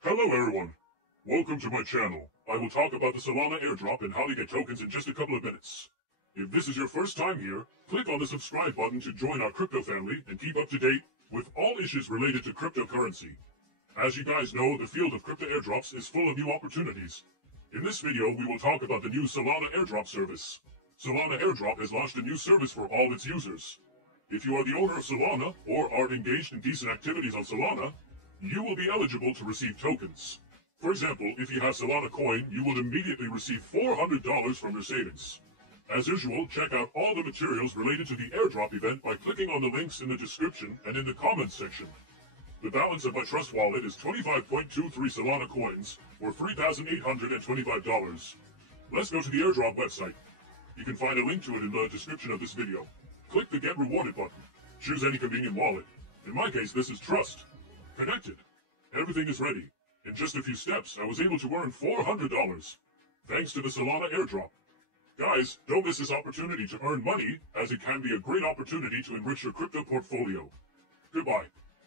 Hello everyone, welcome to my channel. I will talk about the Solana Airdrop and how to get tokens in just a couple of minutes. If this is your first time here, click on the subscribe button to join our crypto family and keep up to date with all issues related to cryptocurrency. As you guys know, the field of crypto airdrops is full of new opportunities. In this video, we will talk about the new Solana Airdrop service. Solana Airdrop has launched a new service for all its users. If you are the owner of Solana or are engaged in decent activities on Solana, you will be eligible to receive tokens. For example, if you have Solana coin, you will immediately receive $400 from your savings. As usual, check out all the materials related to the airdrop event by clicking on the links in the description and in the comments section. The balance of my trust wallet is 25.23 Solana coins, or $3,825. Let's go to the airdrop website. You can find a link to it in the description of this video. Click the Get Rewarded button. Choose any convenient wallet. In my case, this is Trust. Connected. Everything is ready. In just a few steps, I was able to earn $400, thanks to the Solana Airdrop. Guys, don't miss this opportunity to earn money, as it can be a great opportunity to enrich your crypto portfolio. Goodbye.